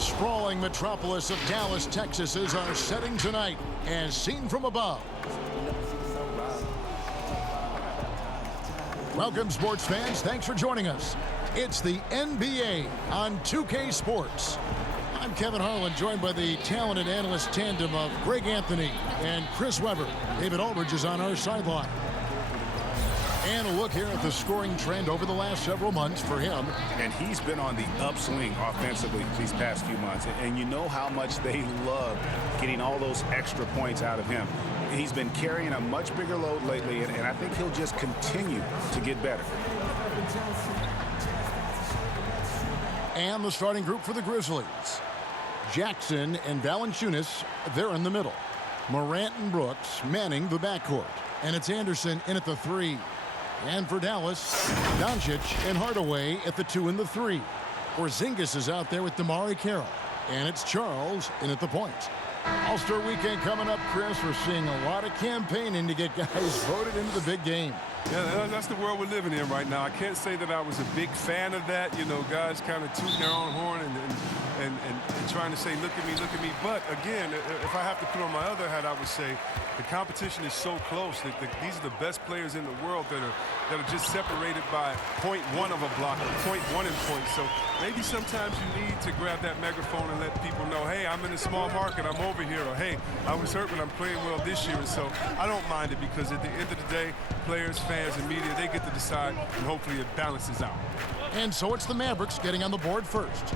sprawling metropolis of Dallas, Texas is our setting tonight, as seen from above. Welcome, sports fans. Thanks for joining us. It's the NBA on 2K Sports. I'm Kevin Harlan, joined by the talented analyst tandem of Greg Anthony and Chris Webber. David Aldridge is on our sideline. And a look here at the scoring trend over the last several months for him. And he's been on the upswing offensively these past few months. And you know how much they love getting all those extra points out of him. He's been carrying a much bigger load lately, and I think he'll just continue to get better. And the starting group for the Grizzlies. Jackson and Valanciunas, they're in the middle. Morant and Brooks manning the backcourt. And it's Anderson in at the 3. And for Dallas, Doncic and Hardaway at the 2 and the 3. Porzingis is out there with DeMar Carroll. And it's Charles in at the point. All-Star Weekend coming up, Chris. We're seeing a lot of campaigning to get guys voted into the big game. Yeah, that's the world we're living in right now. I can't say that I was a big fan of that. You know, guys kind of tooting their own horn and trying to say, look at me. But, again, if I have to put on my other hat, I would say the competition is so close that these are the best players in the world that are just separated by 0.1 of a block, or 0.1 in points. So maybe sometimes you need to grab that megaphone and let people know, hey, I'm in a small market, I'm over here, or hey, I was hurt, but I'm playing well this year. And so I don't mind it because at the end of the day, players, fans, and media, they get to decide, and hopefully it balances out. And so it's the Mavericks getting on the board first.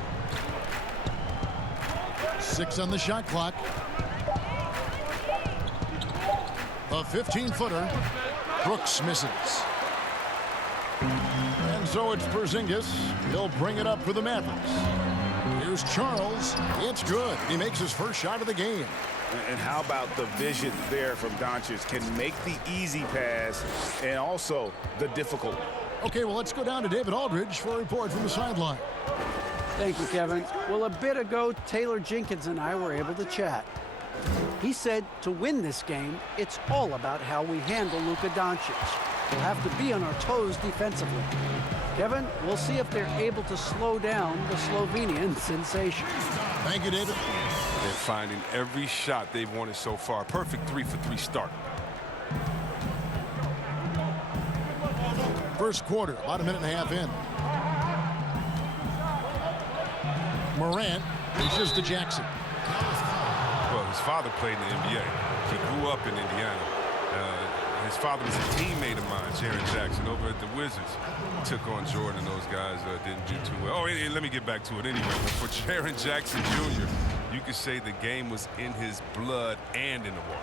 6 on the shot clock. A 15-footer. Brooks misses. And so it's Porzingis. He'll bring it up for the Mavericks. Here's Charles. It's good. He makes his first shot of the game. And how about the vision there from Doncic? Can make the easy pass and also the difficult. Okay, well, let's go down to David Aldridge for a report from the sideline. Thank you, Kevin. Well, a bit ago, Taylor Jenkins and I were able to chat. He said to win this game, it's all about how we handle Luka Doncic. We'll have to be on our toes defensively. Kevin, we'll see if they're able to slow down the Slovenian sensation. Thank you, David. They're finding every shot they've wanted so far. Perfect 3-for-3 start. First quarter, about a minute and a half in. Morant reaches to Jackson. Well, his father played in the NBA. He grew up in Indiana. His father was a teammate of mine, Jaren Jackson, over at the Wizards. Took on Jordan, and those guys didn't do too well. Oh, let me get back to it anyway. But for Jaren Jackson Jr., you could say the game was in his blood and in the water.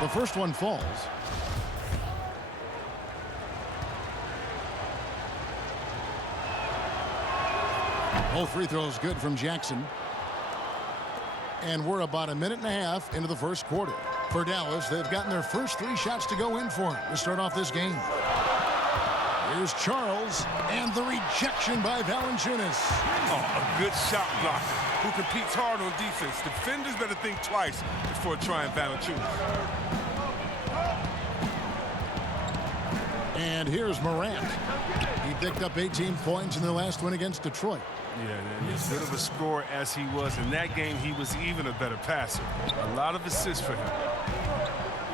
The first one falls. Both free throws good from Jackson. And we're about a minute and a half into the first quarter. For Dallas, they've gotten their first 3 shots to go in for him to start off this game. Here's Charles, and the rejection by Valanciunas. Oh, a good shot blocker who competes hard on defense. Defenders better think twice before trying Valanciunas. And here's Morant. He picked up 18 points in their last win against Detroit. Yeah, and as good of a scorer as he was in that game, he was even a better passer. A lot of assists for him.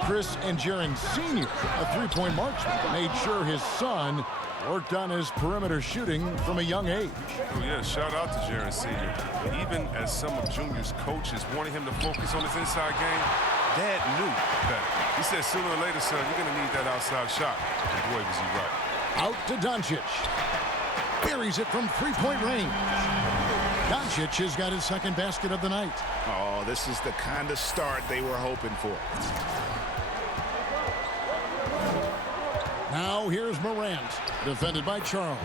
Chris and Jaren Sr., a three-point marksman, made sure his son worked on his perimeter shooting from a young age. Oh, yeah, shout out to Jaren Sr. Even as some of Junior's coaches wanted him to focus on his inside game, Dad knew better. He said, sooner or later, son, you're going to need that outside shot. And boy, was he right. Out to Doncic. Buries it from three-point range. Doncic has got his second basket of the night. Oh, this is the kind of start they were hoping for. Now here's Morant, defended by Charles.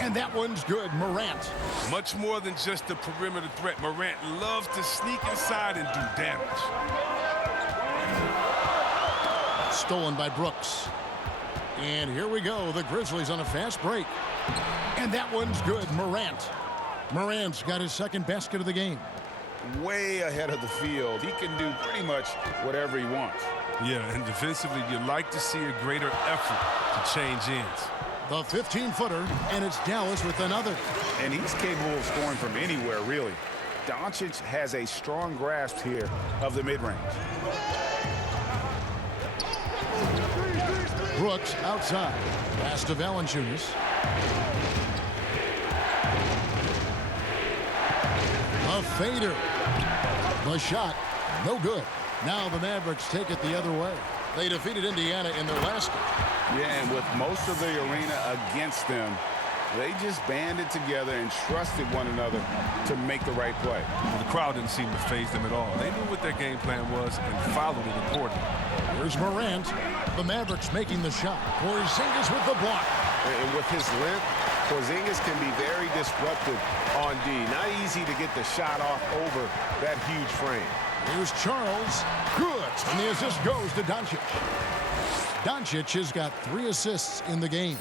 And that one's good, Morant. Much more than just a perimeter threat. Morant loves to sneak inside and do damage. Stolen by Brooks. And here we go. The Grizzlies on a fast break. And that one's good. Morant. Morant's got his second basket of the game. Way ahead of the field. He can do pretty much whatever he wants. Yeah, and defensively, you'd like to see a greater effort to change ends. The 15-footer, and it's Dallas with another. And he's capable of scoring from anywhere, really. Doncic has a strong grasp here of the mid-range. Brooks outside. Pass to Valanciunas. A fader. The shot, no good. Now the Mavericks take it the other way. They defeated Indiana in their last game. Yeah, and with most of the arena against them, they just banded together and trusted one another to make the right play. The crowd didn't seem to faze them at all. They knew what their game plan was and followed it accordingly. Here's Morant. The Mavericks making the shot. Porzingis with the block. And with his length, Porzingis can be very disruptive on D. Not easy to get the shot off over that huge frame. Here's Charles. Good. And the assist goes to Doncic. Doncic has got 3 assists in the game.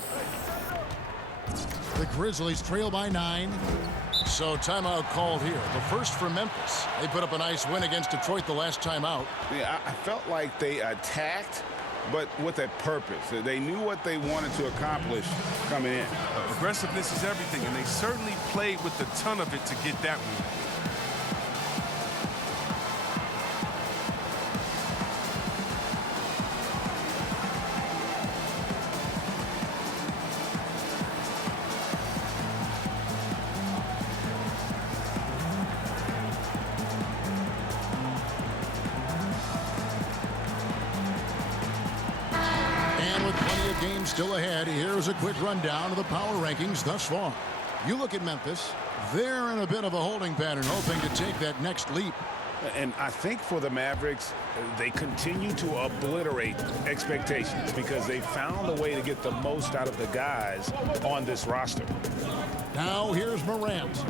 The Grizzlies trail by 9. So timeout called here. The first for Memphis. They put up a nice win against Detroit the last time out. Yeah, I felt like they attacked, but with a purpose. They knew what they wanted to accomplish coming in. Aggressiveness is everything, and they certainly played with a ton of it to get that win. Still ahead. Here's a quick rundown of the power rankings thus far. You look at Memphis. They're in a bit of a holding pattern, hoping to take that next leap. And I think for the Mavericks, they continue to obliterate expectations because they found a way to get the most out of the guys on this roster. Now here's Morant.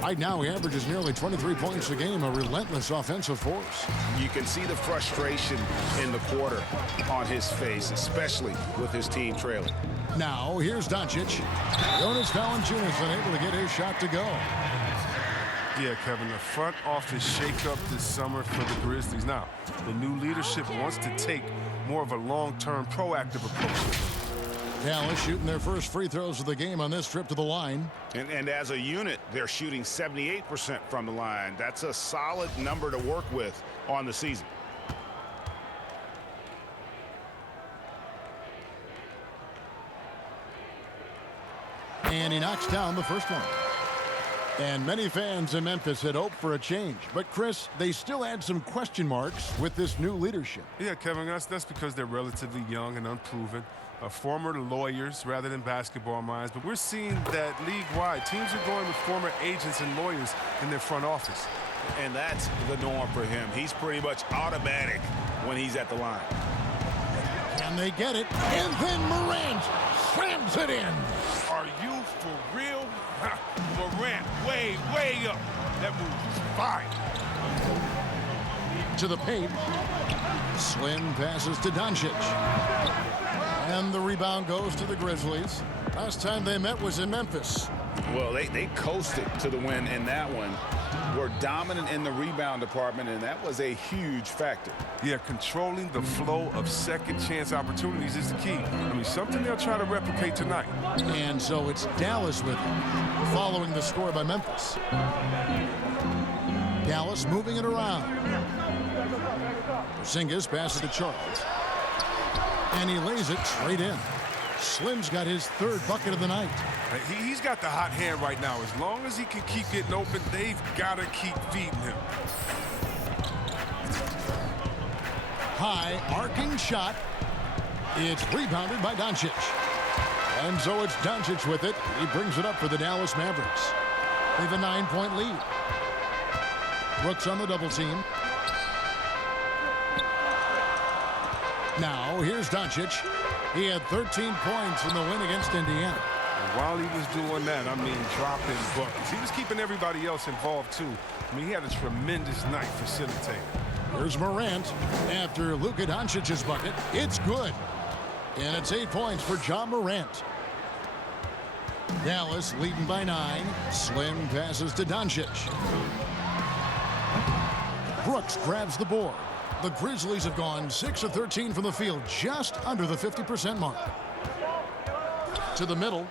Right now he averages nearly 23 points a game, a relentless offensive force. You can see the frustration in the quarter on his face, especially with his team trailing. Now here's Doncic. Jonas Valanciunas unable to get his shot to go. Yeah, Kevin, the front office shakeup this summer for the Grizzlies. Now, the new leadership wants to take more of a long-term, proactive approach. Dallas shooting their first free throws of the game on this trip to the line. And as a unit, they're shooting 78% from the line. That's a solid number to work with on the season. And he knocks down the first one. And many fans in Memphis had hoped for a change. But, Chris, they still had some question marks with this new leadership. Yeah, Kevin, that's because they're relatively young and unproven. Former lawyers rather than basketball minds. But we're seeing that league-wide. Teams are going with former agents and lawyers in their front office. And that's the norm for him. He's pretty much automatic when he's at the line. Can they get it? And then Morant slams it in. Are you for real? Morant way up. That move was fine. To the paint. Slim passes to Doncic. And the rebound goes to the Grizzlies. Last time they met was in Memphis. Well, they coasted to the win in that one. Were dominant in the rebound department, and that was a huge factor. Yeah, controlling the flow of second chance opportunities is the key. I mean, something they'll try to replicate tonight. And so it's Dallas with it, following the score by Memphis. Dallas moving it around. Porzingis passes to Charles. And he lays it straight in. Slim's got his third bucket of the night. He's got the hot hand right now. As long as he can keep getting open, they've got to keep feeding him. High arcing shot. It's rebounded by Doncic. And so it's Doncic with it. He brings it up for the Dallas Mavericks. They have a 9-point lead. Brooks on the double team. Now here's Doncic. He had 13 points in the win against Indiana. And while he was doing that, I mean, dropping buckets. He was keeping everybody else involved, too. I mean, he had a tremendous night facilitating. Here's Morant after Luka Doncic's bucket. It's good. And it's 8 points for John Morant. Dallas leading by 9. Slim passes to Doncic. Brooks grabs the board. The Grizzlies have gone 6 of 13 from the field, just under the 50% mark. To the middle.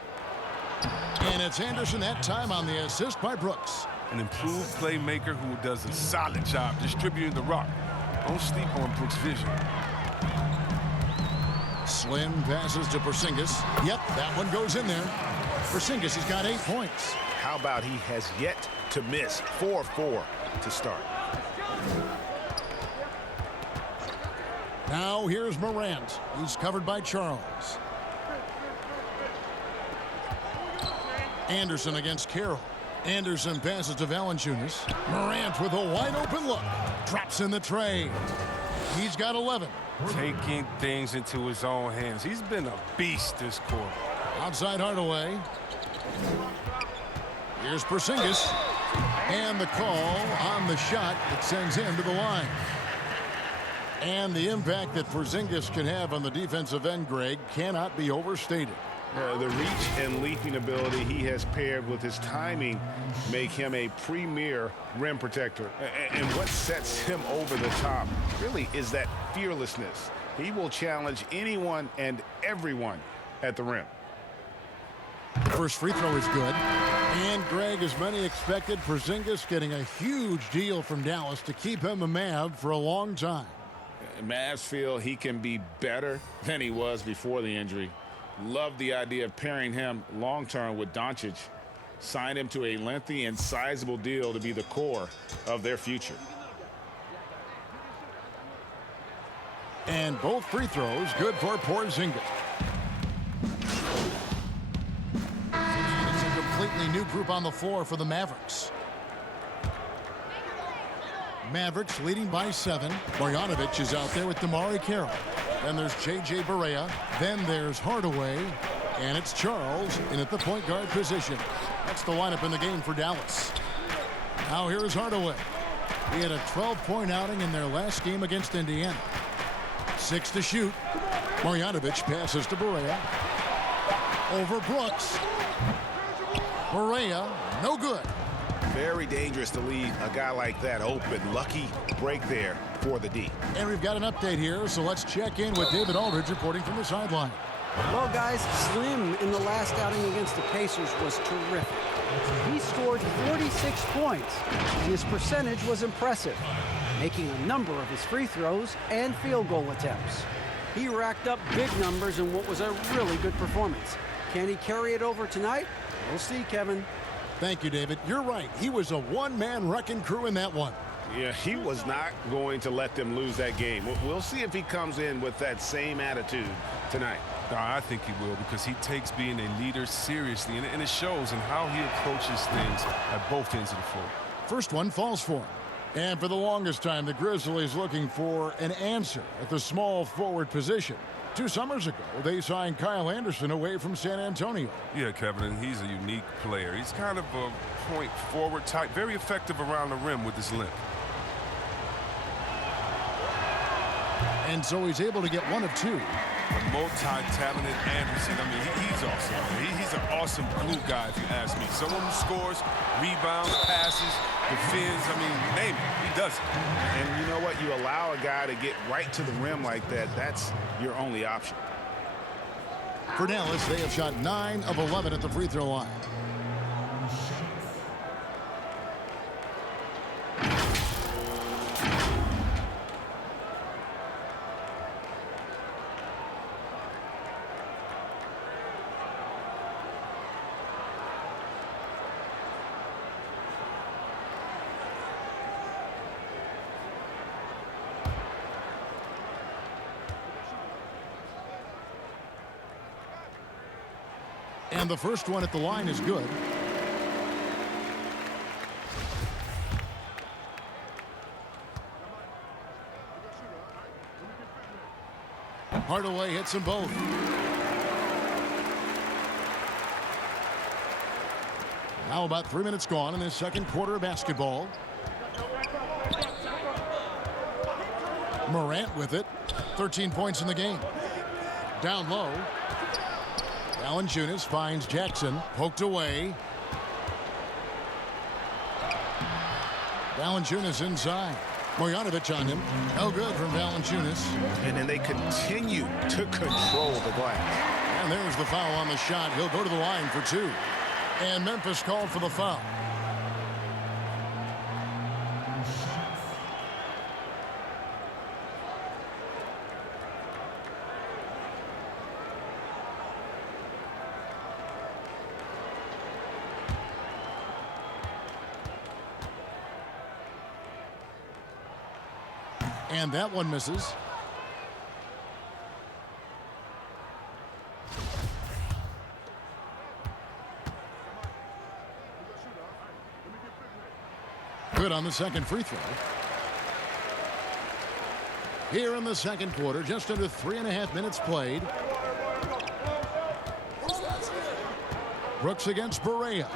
And it's Anderson that time on the assist by Brooks. An improved playmaker who does a solid job distributing the rock. Don't sleep on Brooks' vision. Slim passes to Porzingis. Yep, that one goes in there. Porzingis has got 8 points. How about he has yet to miss? 4-4 to start. Now here's Morant. He's covered by Charles. Anderson against Carroll. Anderson passes to Valanciunas. Morant with a wide open look. Drops in the tray. He's got 11. Taking things into his own hands. He's been a beast this quarter. Outside Hardaway. Here's Porzingis. And the call on the shot that sends him to the line. And the impact that Porzingis can have on the defensive end, Greg, cannot be overstated. The reach and leaping ability he has paired with his timing make him a premier rim protector. And what sets him over the top really is that fearlessness. He will challenge anyone and everyone at the rim. First free throw is good. And Greg, as many expected, Porzingis getting a huge deal from Dallas to keep him a Mav for a long time. Mavs feel he can be better than he was before the injury. Love the idea of pairing him long-term with Doncic. Sign him to a lengthy and sizable deal to be the core of their future. And both free throws good for Porzingis. It's a completely new group on the floor for the Mavericks. Mavericks leading by 7. Bogdanovic is out there with Damari Carroll. Then there's J.J. Barea. Then there's Hardaway. And it's Charles in at the point guard position. That's the lineup in the game for Dallas. Now here's Hardaway. He had a 12-point outing in their last game against Indiana. 6 to shoot. Bogdanovic passes to Barea. Over Brooks. Barea, no good. Very dangerous to leave a guy like that open. Lucky break there for the D. And we've got an update here, so let's check in with David Aldridge reporting from the sideline. Well, guys, Slim in the last outing against the Pacers was terrific. He scored 46 points, and his percentage was impressive, making a number of his free throws and field goal attempts. He racked up big numbers in what was a really good performance. Can he carry it over tonight? We'll see, Kevin. Thank you, David. You're right. He was a one-man wrecking crew in that one. Yeah, he was not going to let them lose that game. We'll see if he comes in with that same attitude tonight. I think he will, because he takes being a leader seriously, and it shows in how he approaches things at both ends of the floor. First one falls for him. And for the longest time, the Grizzlies looking for an answer at the small forward position. 2 summers ago, they signed Kyle Anderson away from San Antonio. Yeah, Kevin, and he's a unique player. He's kind of a point forward type, very effective around the rim with his limp. And so he's able to get 1 of 2. A multi-talented Anderson. I mean, he's awesome. He's an awesome glue guy, if you ask me. Someone who scores, rebounds, passes, defends. I mean, name it. He does it. And you know what? You allow a guy to get right to the rim like that, that's your only option. For Dallas, they have shot 9 of 11 at the free throw line. And the first one at the line is good. Hardaway hits them both. Now about 3 minutes gone in this second quarter of basketball. Morant with it. 13 points in the game. Down low. Valanciunas finds Jackson. Poked away. Valanciunas inside. Marjanovic on him. No good from Valanciunas. And then they continue to control the glass. And there's the foul on the shot. He'll go to the line for two. And Memphis called for the foul. And that one misses. Good on the second free throw. Here in the second quarter, just under 3.5 minutes played. Brooks against Barea.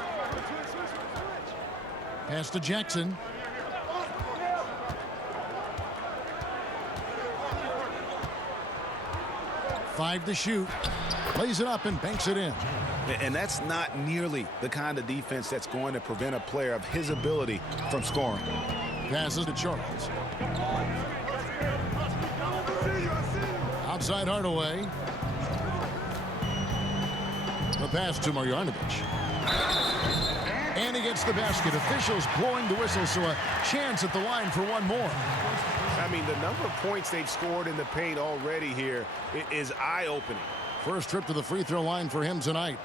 Pass to Jackson. Five to shoot. Lays it up and banks it in. And that's not nearly the kind of defense that's going to prevent a player of his ability from scoring. Passes to Charles. Outside Hardaway. The pass to Marjanovic. And he gets the basket. Officials blowing the whistle, so a chance at the line for one more. I mean, the number of points they've scored in the paint already here is eye-opening. First trip to the free throw line for him tonight.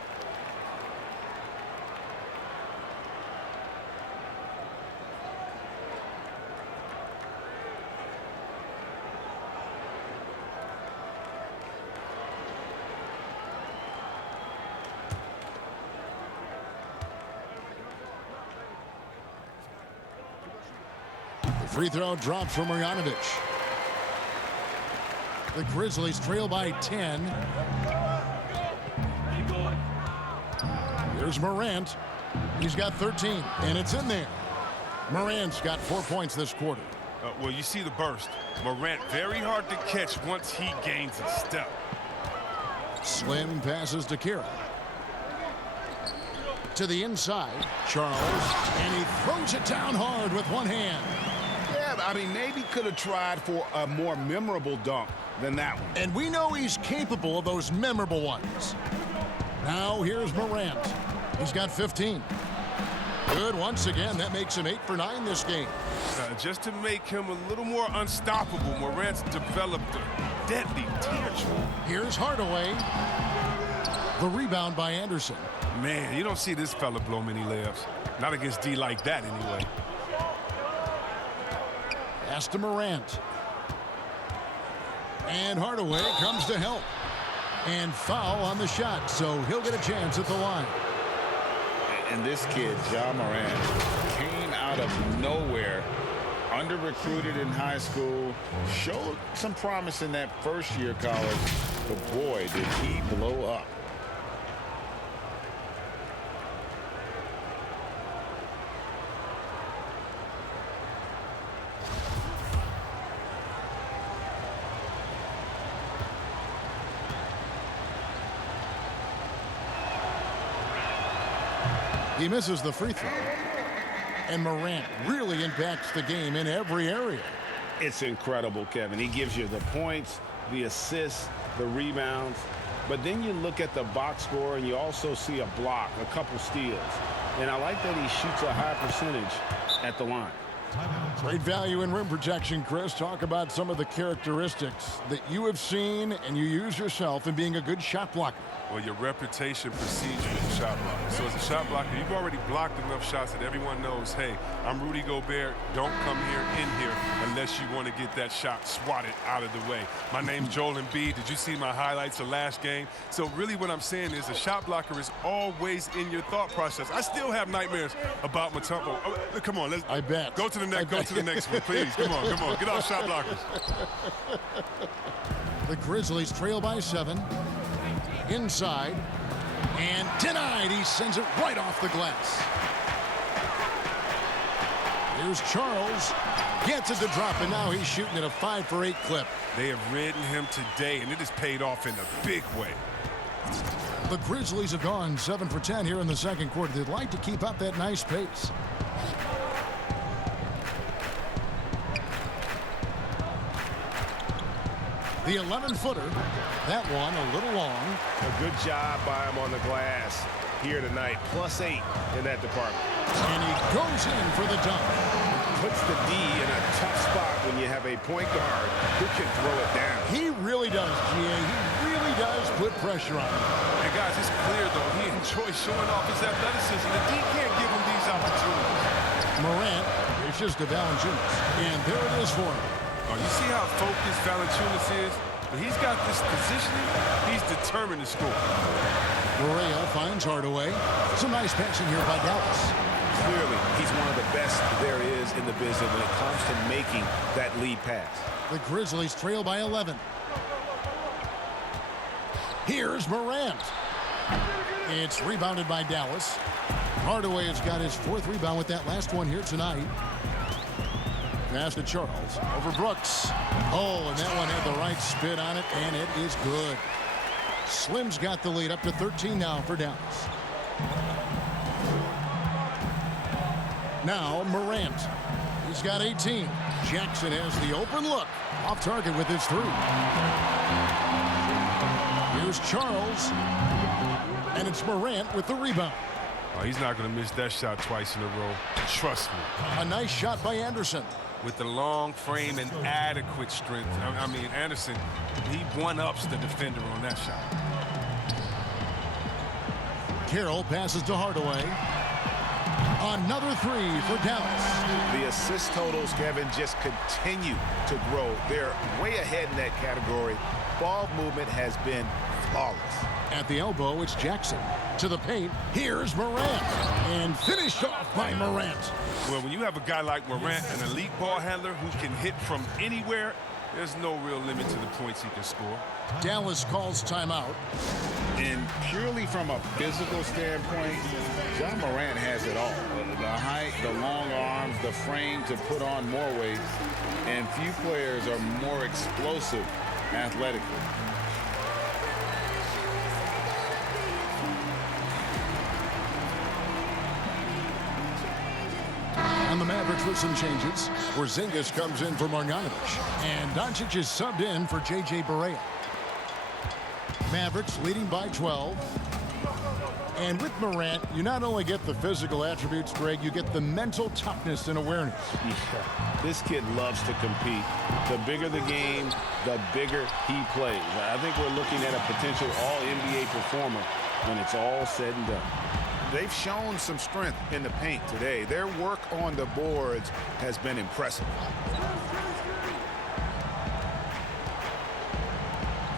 Free throw drops for Marjanovic. The Grizzlies trail by 10. Here's Morant. He's got 13, and it's in there. Morant's got 4 points this quarter. Well, you see the burst. Morant very hard to catch once he gains a step. Slim passes to Kira. To the inside, Charles, and he throws it down hard with one hand. Yeah, I mean, maybe could have tried for a more memorable dunk than that one. And we know he's capable of those memorable ones. Now here's Morant. He's got 15. Good once again. That makes him 8 for 9 this game. Just to make him a little more unstoppable, Morant's developed a deadly territory. Here's Hardaway. The rebound by Anderson. Man, you don't see this fella blow many layups. Not against D like that, anyway. Pass to Morant. And Hardaway comes to help. And foul on the shot, so he'll get a chance at the line. And this kid, Ja Morant, came out of nowhere, under-recruited in high school, showed some promise in that first year of college, but boy, did he blow up. He misses the free throw. And Morant really impacts the game in every area. It's incredible, Kevin. He gives you the points, the assists, the rebounds. But then you look at the box score and you also see a block, a couple steals. And I like that he shoots a high percentage at the line. Great value in rim protection, Chris. Talk about some of the characteristics that you have seen and you use yourself in being a good shot blocker. Well, your reputation precedes you as a shot blocker. So as a shot blocker, you've already blocked enough shots that everyone knows, hey, I'm Rudy Gobert. Don't come in here, unless you want to get that shot swatted out of the way. My name's Joel Embiid. Did you see my highlights of last game? So really what I'm saying is a shot blocker is always in your thought process. I still have nightmares about Mutombo. Oh, come on, let's I bet. Go to the next one, please. Come on. Get off shot blockers. The Grizzlies trail by 7. Inside. And denied. He sends it right off the glass. Here's Charles. Gets it to drop, and now he's shooting at a 5 for 8 clip. They have ridden him today, and it has paid off in a big way. The Grizzlies have gone 7 for 10 here in the second quarter. They'd like to keep up that nice pace. The 11-footer. That one a little long. A good job by him on the glass here tonight. +8 in that department. And he goes in for the dunk. Puts the D in a tough spot when you have a point guard who can throw it down. He really does, GA. He really does put pressure on him. And guys, it's clear, though, he enjoys showing off his athleticism. The D can't give him these opportunities. Morant dishes to Valanciunas. And there it is for him. Oh, you see how focused Valanciunas is? When he's got this positioning, he's determined to score. Correa finds Hardaway. Some nice passing here by Dallas. Clearly, he's one of the best there is in the business when it comes to making that lead pass. The Grizzlies trail by 11. Here's Morant. It's rebounded by Dallas. Hardaway has got his 4th rebound with that last one here tonight. Pass to Charles. Over Brooks. Oh, and that one had the right spin on it, and it is good. Slim's got the lead up to 13 now for Dallas. Now Morant. He's got 18. Jackson has the open look. Off target with his 3. Here's Charles. And it's Morant with the rebound. Oh, he's not going to miss that shot twice in a row. Trust me. A nice shot by Anderson. With the long frame and adequate strength. I mean, Anderson, he one-ups the defender on that shot. Carroll passes to Hardaway. Another 3 for Dallas. The assist totals, Kevin, just continue to grow. They're way ahead in that category. Ball movement has been flawless. At the elbow, it's Jackson. To the paint, here's Morant. And finished off by Morant. Well, when you have a guy like Morant, an elite ball handler who can hit from anywhere, there's no real limit to the points he can score. Dallas calls timeout. And purely from a physical standpoint, John Morant has it all. The height, the long arms, the frame to put on more weight. And few players are more explosive athletically. And the Mavericks with some changes. Porzingis comes in for Marjanovic. And Doncic is subbed in for J.J. Barea. Mavericks leading by 12. And with Morant, you not only get the physical attributes, Greg, you get the mental toughness and awareness. Yeah, this kid loves to compete. The bigger the game, the bigger he plays. I think we're looking at a potential all-NBA performer when it's all said and done. They've shown some strength in the paint today. Their work on the boards has been impressive.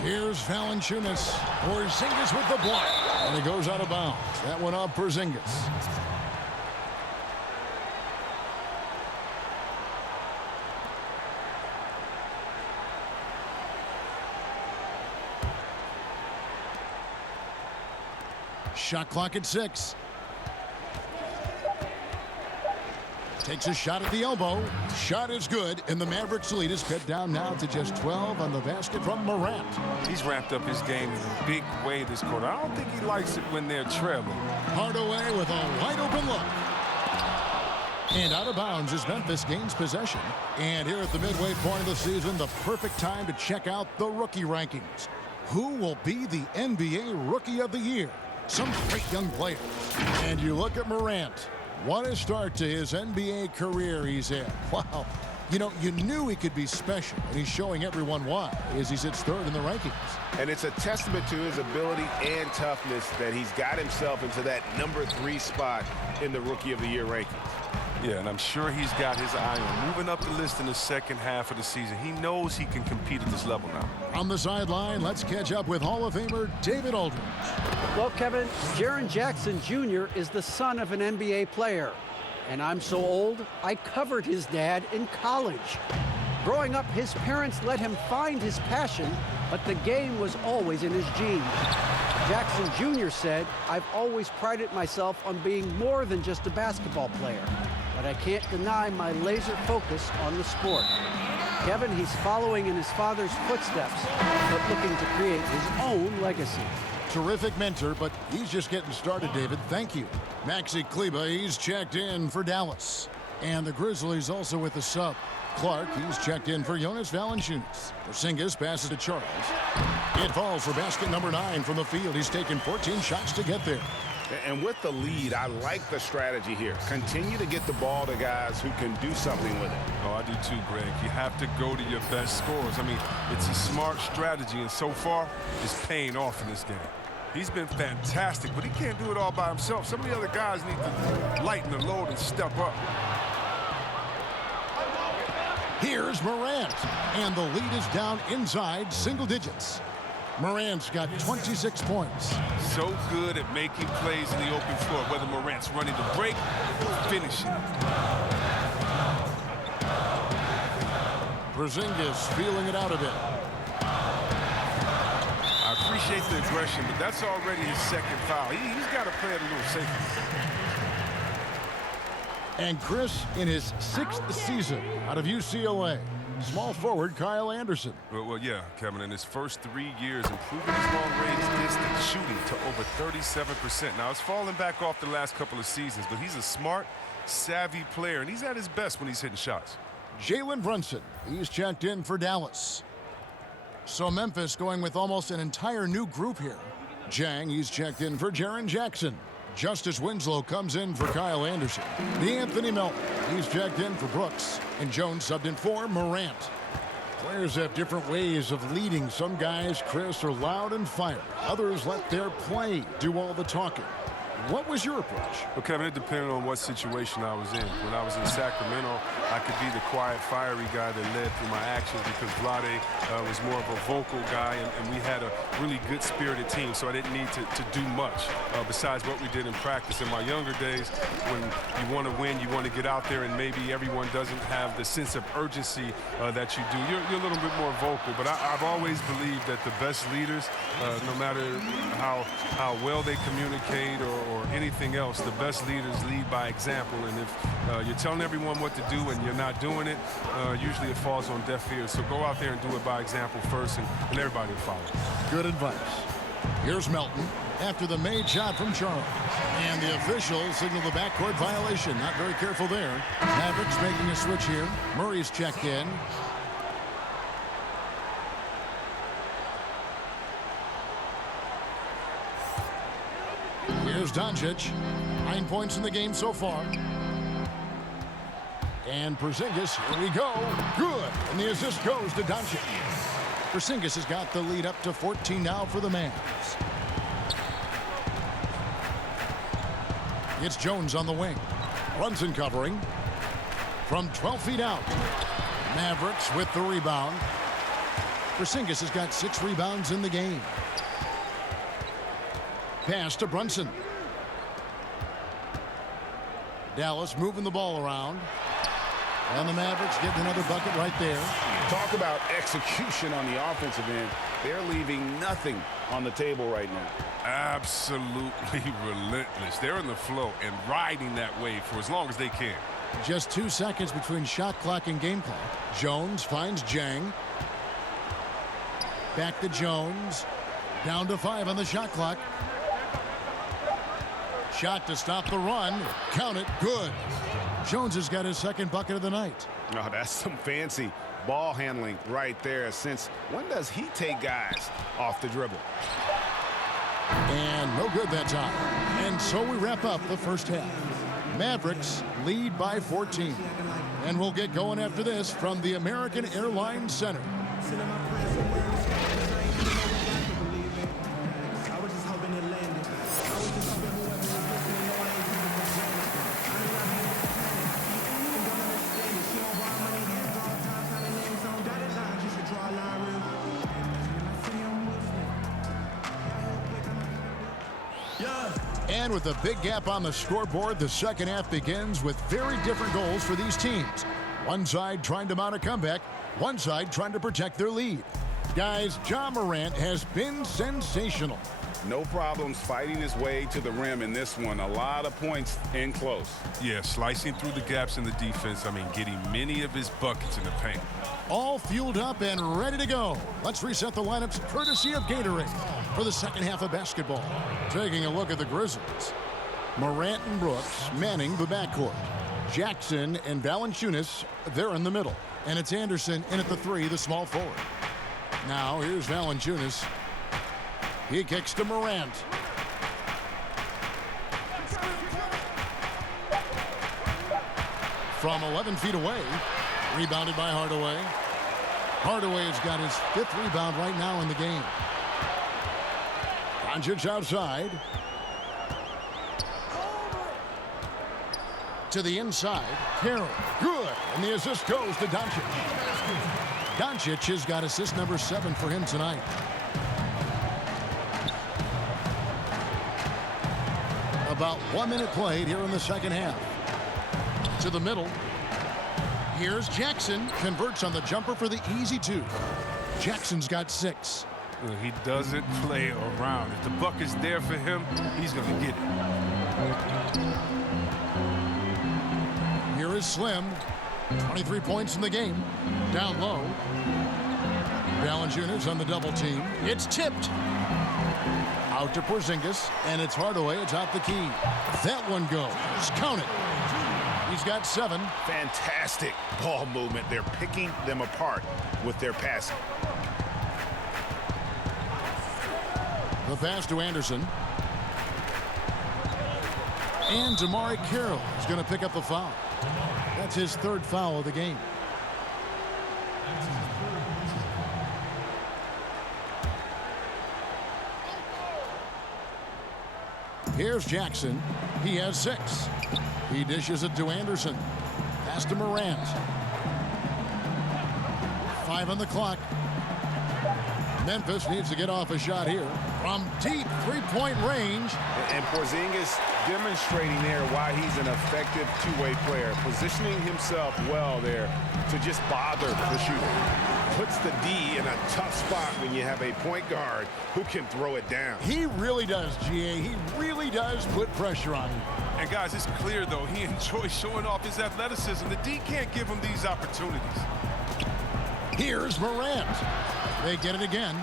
Here's Valanciunas. Porzingis with the block. And he goes out of bounds. That one off Porzingis. Shot clock at 6. Takes a shot at the elbow. Shot is good, and the Mavericks lead is cut down now to just 12 on the basket from Morant. He's ramped up his game in a big way this quarter. I don't think he likes it when they're trailing. Hardaway with a wide open look. And out of bounds as Memphis gains possession. And here at the midway point of the season, the perfect time to check out the rookie rankings. Who will be the NBA Rookie of the Year? Some great young players. And you look at Morant. What a start to his NBA career he's had. Wow. You know, you knew he could be special, and he's showing everyone why as he sits 3rd in the rankings. And it's a testament to his ability and toughness that he's got himself into that number 3 spot in the Rookie of the Year rankings. Yeah, and I'm sure he's got his eye on moving up the list in the second half of the season. He knows he can compete at this level now. On the sideline, let's catch up with Hall of Famer David Aldridge. Well, Kevin, Jaren Jackson Jr. is the son of an NBA player. And I'm so old, I covered his dad in college. Growing up, his parents let him find his passion, but the game was always in his genes. Jackson Jr. said, "I've always prided myself on being more than just a basketball player. but I can't deny my laser focus on the sport. Kevin, he's following in his father's footsteps, but looking to create his own legacy. Terrific mentor, but he's just getting started, David. Thank you. Maxi Kleba, he's checked in for Dallas. And the Grizzlies also with the sub. Clark, he's checked in for Jonas Valanciunas. Porzingis passes to Charles. It falls for basket number 9 from the field. He's taken 14 shots to get there. And with the lead, I like the strategy here. Continue to get the ball to guys who can do something with it. Oh, I do too, Greg. You have to go to your best scorers. I mean, it's a smart strategy, and so far, it's paying off in this game. He's been fantastic, but he can't do it all by himself. Some of the other guys need to lighten the load and step up. Here's Morant, and the lead is down inside single digits. Morant's got 26 points. So good at making plays in the open floor, whether Morant's running the break or finishing. Porzingis feeling it out a bit. I appreciate the aggression, but that's already his second foul. He's got to play it a little safer. And Chris in his 6th season out of UCLA. Small forward Kyle Anderson. Well, yeah, Kevin, in his first 3 years, improving his long-range distance shooting to over 37%. Now, it's fallen back off the last couple of seasons, but he's a smart, savvy player, and he's at his best when he's hitting shots. Jalen Brunson, he's checked in for Dallas. So Memphis going with almost an entire new group here. Jang, he's checked in for Jaren Jackson. Justice Winslow comes in for Kyle Anderson. Anthony Melton, he's checked in for Brooks. And Jones subbed in for Morant. Players have different ways of leading. Some guys, Chris, are loud and fiery. Others let their play do all the talking. What was your approach? Well, Kevin, it depended on what situation I was in. When I was in Sacramento, I could be the quiet, fiery guy that led through my actions because Vlade was more of a vocal guy, and we had a really good spirited team, so I didn't need to do much besides what we did in practice. In my younger days, when you want to win, you want to get out there, and maybe everyone doesn't have the sense of urgency that you do. You're a little bit more vocal, but I've always believed that the best leaders, no matter how well they communicate or anything else, the best leaders lead by example. And if you're telling everyone what to do and you're not doing it, usually it falls on deaf ears. So go out there and do it by example first, and everybody will follow. Good advice. Here's Melton after the made shot from Charles. And the officials signal the backcourt violation. Not very careful there. Mavericks making a switch here. Murray's checked in. Here's Doncic. 9 points in the game so far. And Porzingis, here we go. Good. And the assist goes to Doncic. Porzingis has got the lead up to 14 now for the Mavs. It's Jones on the wing. Brunson covering. From 12 feet out. Mavericks with the rebound. Porzingis has got 6 rebounds in the game. Pass to Brunson. Dallas moving the ball around. And the Mavericks getting another bucket right there. Talk about execution on the offensive end. They're leaving nothing on the table right now. Absolutely relentless. They're in the flow and riding that wave for as long as they can. Just 2 seconds between shot clock and game clock. Jones finds Jang. Back to Jones. Down to 5 on the shot clock. Shot to stop the run. Count it. Good. Jones has got his second bucket of the night. Oh, that's some fancy ball handling right there. Since when does he take guys off the dribble? And no good that time. And so we wrap up the first half. Mavericks lead by 14. And we'll get going after this from the American Airlines Center. And with a big gap on the scoreboard, the second half begins with very different goals for these teams. One side trying to mount a comeback, one side trying to protect their lead. Guys, Ja Morant has been sensational. No problems fighting his way to the rim in this one. A lot of points in close. Yeah, slicing through the gaps in the defense. I mean, getting many of his buckets in the paint. All fueled up and ready to go. Let's reset the lineups courtesy of Gatorade for the second half of basketball. Taking a look at the Grizzlies. Morant and Brooks manning the backcourt. Jackson and Valanciunas, they're in the middle. And it's Anderson in at the 3, the small forward. Now here's Valanciunas. He kicks to Morant. From 11 feet away. Rebounded by Hardaway. Hardaway has got his 5th rebound right now in the game. Doncic outside. To the inside. Carroll. Good. And the assist goes to Doncic. Doncic has got assist number 7 for him tonight. About 1 minute played here in the second half. To the middle. Here's Jackson. Converts on the jumper for the easy 2. Jackson's got 6. Well, he doesn't play around. If the buck is there for him, he's going to get it. Here is Slim. 23 points in the game. Down low. Valanciunas on the double team. It's tipped. Out to Porzingis, and it's Hardaway atop the key. That one goes. Count it. He's got 7. Fantastic ball movement. They're picking them apart with their passing. The pass to Anderson. And Damari Carroll is going to pick up the foul. That's his 3rd foul of the game. Here's Jackson. He has 6. He dishes it to Anderson. Pass to Morant. 5 on the clock. Memphis needs to get off a shot here from deep 3-point range. And Porzingis demonstrating there why he's an effective two-way player, positioning himself well there to just bother the shooter. Puts the D in a tough spot when you have a point guard who can throw it down. He really does, GA. He really does put pressure on him. And guys, it's clear though he enjoys showing off his athleticism. The D can't give him these opportunities. Here's Morant. They get it again.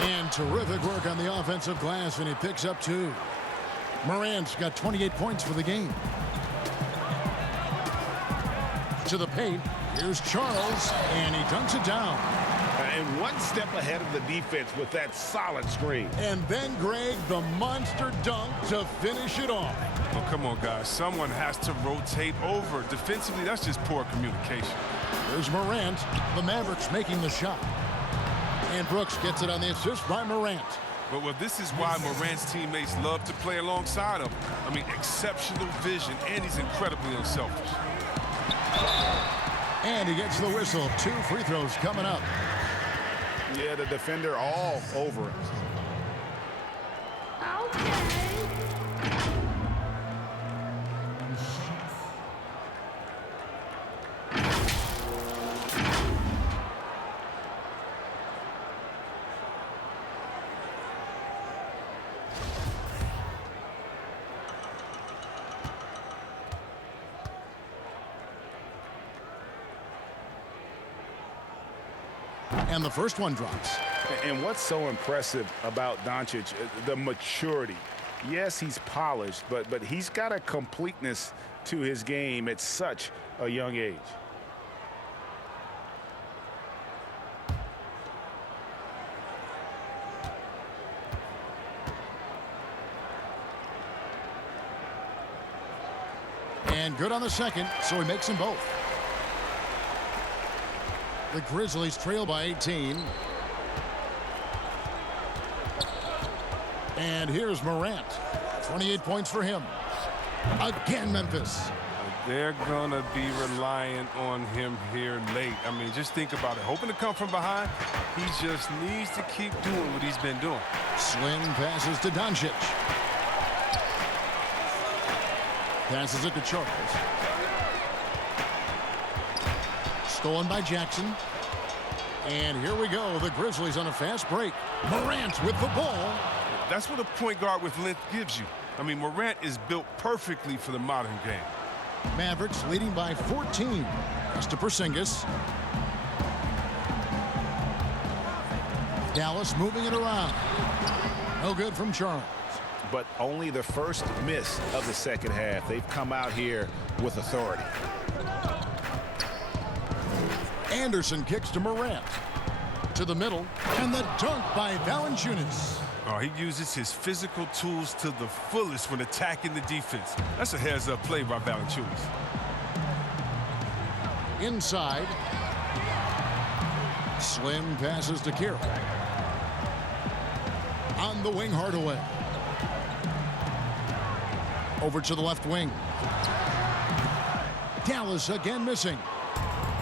And terrific work on the offensive glass, and he picks up 2. Morant's got 28 points for the game. To the paint. Here's Charles, and he dunks it down. And one step ahead of the defense with that solid screen. And then Greg, the monster dunk to finish it off. Oh, come on, guys. Someone has to rotate over. Defensively, that's just poor communication. There's Morant. The Mavericks making the shot. And Brooks gets it on the assist by Morant. Well, this is why Morant's teammates love to play alongside him. I mean, exceptional vision, and he's incredibly unselfish. And he gets the whistle. 2 free throws coming up. Yeah, the defender all over him. And the first one drops. And what's so impressive about Doncic, the maturity. Yes, he's polished, but he's got a completeness to his game at such a young age. And good on the second, so he makes them both. The Grizzlies trail by 18. And here's Morant. 28 points for him. Again, Memphis. They're going to be relying on him here late. I mean, just think about it. Hoping to come from behind, he just needs to keep doing what he's been doing. Sling passes to Doncic. Passes it to Charles. Stolen by Jackson. And here we go. The Grizzlies on a fast break. Morant with the ball. That's what a point guard with length gives you. I mean, Morant is built perfectly for the modern game. Mavericks leading by 14. Pass to Porzingis. Dallas moving it around. No good from Charles. But only the first miss of the second half. They've come out here with authority. Anderson kicks to Morant. To the middle. And the dunk by Valanciunas. Oh, he uses his physical tools to the fullest when attacking the defense. That's a heads-up play by Valanciunas. Inside. Slim passes to Carroll. On the wing, Hardaway. Over to the left wing. Dallas again missing.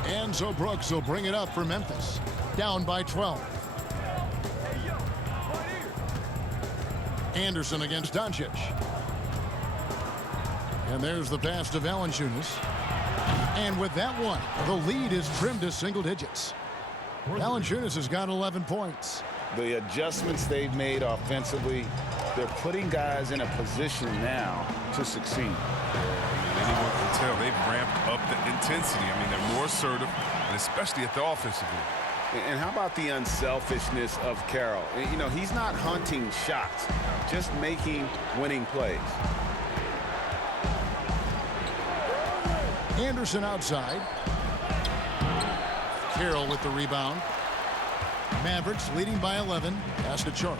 And so Brooks will bring it up for Memphis. Down by 12. Anderson against Doncic. And there's the pass to Valanciunas. And with that one, the lead is trimmed to single digits. Valanciunas has got 11 points. The adjustments they've made offensively, they're putting guys in a position now to succeed. Anyone can tell they've ramped up the intensity. I mean, they're more assertive, and especially at the offensive end. And how about the unselfishness of Carroll? You know, he's not hunting shots, just making winning plays. Anderson outside. Carroll with the rebound. Mavericks leading by 11. Pass to Charles.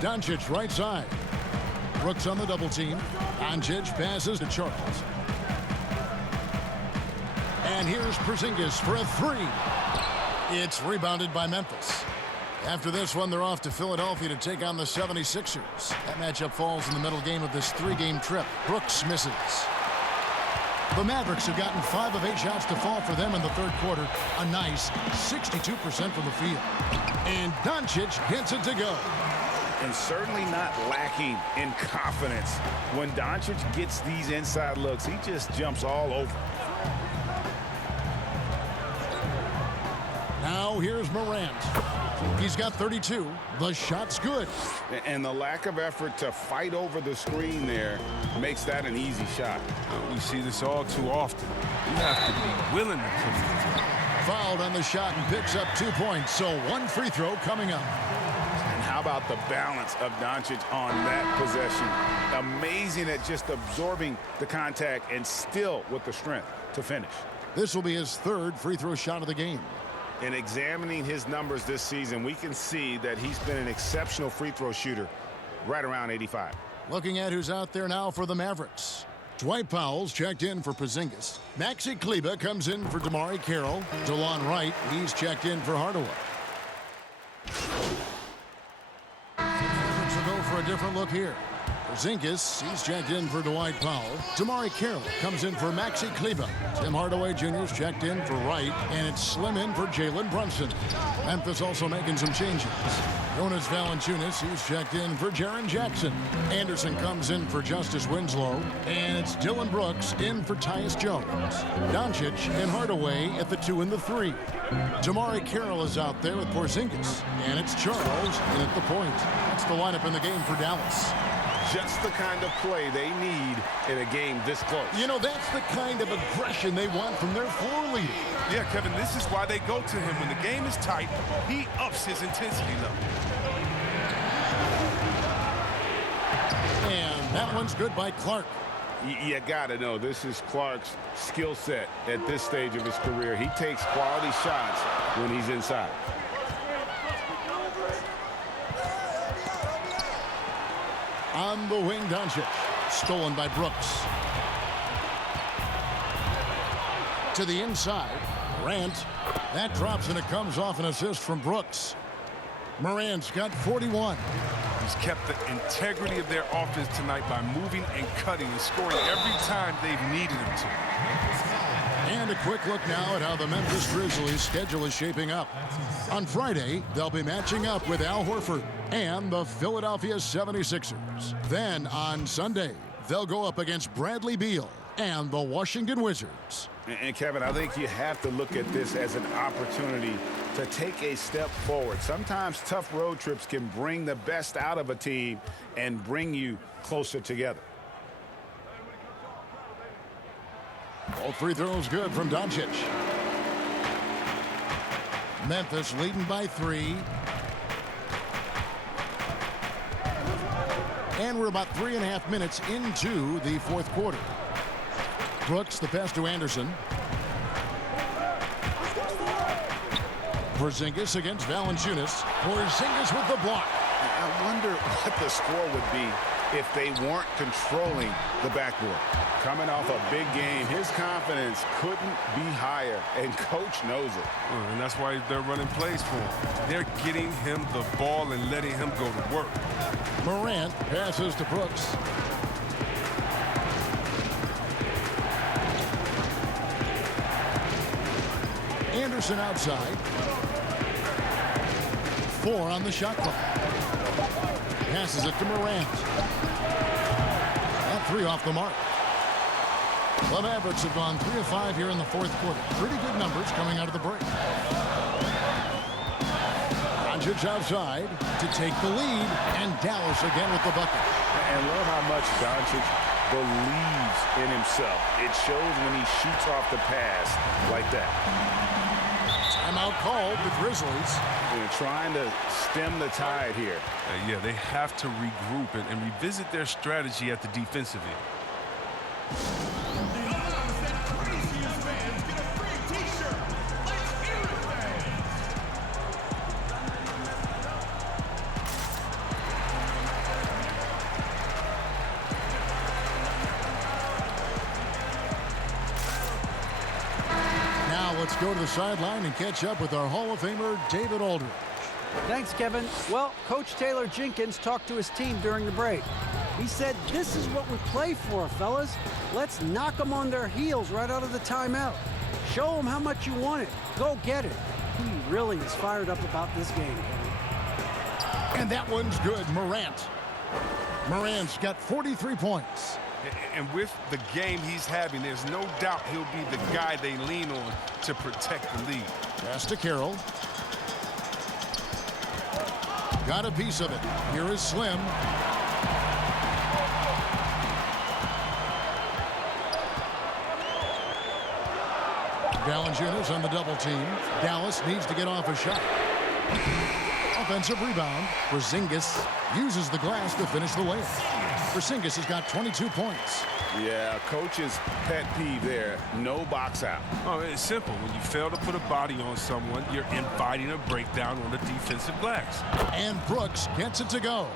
Doncic right side. Brooks on the double team. Doncic passes to Charles. And here's Porzingis for a three. It's rebounded by Memphis. After this one, they're off to Philadelphia to take on the 76ers. That matchup falls in the middle game of this three-game trip. Brooks misses. The Mavericks have gotten 5 of 8 shots to fall for them in the third quarter. A nice 62% from the field. And Doncic gets it to go. And certainly not lacking in confidence. When Doncic gets these inside looks, he just jumps all over. Now here's Morant. He's got 32. The shot's good. And the lack of effort to fight over the screen there makes that an easy shot. We see this all too often. You have to be willing to put it in. Fouled on the shot and picks up 2 points. So one free throw coming up. And how about the balance of Doncic on that possession? Amazing at just absorbing the contact and still with the strength to finish. This will be his third free throw shot of the game. In examining his numbers this season, we can see that he's been an exceptional free throw shooter, right around 85. Looking at who's out there now for the Mavericks. Dwight Powell's checked in for Porzingis. Maxi Kleber comes in for Damari Carroll. DeLon Wright, he's checked in for Hardaway. Mavericks will go for a different look here. Porzingis, he's checked in for Dwight Powell. Damari Carroll comes in for Maxi Kleber. Tim Hardaway Jr.'s checked in for Wright, and it's Slim in for Jalen Brunson. Memphis also making some changes. Jonas Valanciunas, he's checked in for Jaren Jackson. Anderson comes in for Justice Winslow, and it's Dylan Brooks in for Tyus Jones. Doncic and Hardaway at the 2 and the 3. Damari Carroll is out there with Porzingis, and it's Charles in at the point. That's the lineup in the game for Dallas. Just the kind of play they need in a game this close. You know, that's the kind of aggression they want from their floor leader. Yeah, Kevin, this is why they go to him. When the game is tight, he ups his intensity level. And that one's good by Clark. You got to know, this is Clark's skill set at this stage of his career. He takes quality shots when he's inside. On the wing, Doncic. Stolen by Brooks. To the inside. Morant. That drops and it comes off an assist from Brooks. Morant's got 41. He's kept the integrity of their offense tonight by moving and cutting and scoring every time they've needed him to. And a quick look now at how the Memphis Grizzlies' schedule is shaping up. On Friday, they'll be matching up with Al Horford and the Philadelphia 76ers. Then on Sunday, they'll go up against Bradley Beal and the Washington Wizards. And Kevin, I think you have to look at this as an opportunity to take a step forward. Sometimes tough road trips can bring the best out of a team and bring you closer together. All free throws good from Doncic. Memphis leading by 3. And we're about 3.5 minutes into the fourth quarter. Brooks, the pass to Anderson. Porzingis against Valanciunas. Porzingis with the block. I wonder what the score would be if they weren't controlling the backboard. Coming off a big game, his confidence couldn't be higher, and coach knows it. And that's why they're running plays for him. They're getting him the ball and letting him go to work. Morant passes to Brooks. Anderson outside. 4 on the shot clock. Passes it to Morant. That 3 off the mark. The Mavericks have gone 3 of 5 here in the fourth quarter. Pretty good numbers coming out of the break. Doncic outside to take the lead, and Dallas again with the bucket. And love how much Doncic believes in himself. It shows when he shoots off the pass like that. Timeout called, the Grizzlies. They're trying to stem the tide here. Yeah, they have to regroup and revisit their strategy at the defensive end. Let's go to the sideline and catch up with our Hall of Famer, David Aldridge. Thanks, Kevin. Well, Coach Taylor Jenkins talked to his team during the break. He said, "This is what we play for, fellas. Let's knock them on their heels right out of the timeout. Show them how much you want it. Go get it." He really is fired up about this game, Kevin. And that one's good, Morant. Morant's got 43 points. And with the game he's having, there's no doubt he'll be the guy they lean on to protect the lead. Pass to Carroll. Got a piece of it. Here is Slim. Valanciunas on the double team. Dallas needs to get off a shot. Offensive rebound. Porzingis uses the glass to finish the layup. Porzingis has got 22 points. Yeah, coach's pet peeve there. No box out. Oh, it's simple. When you fail to put a body on someone, you're inviting a breakdown on the defensive glass. And Brooks gets it to go.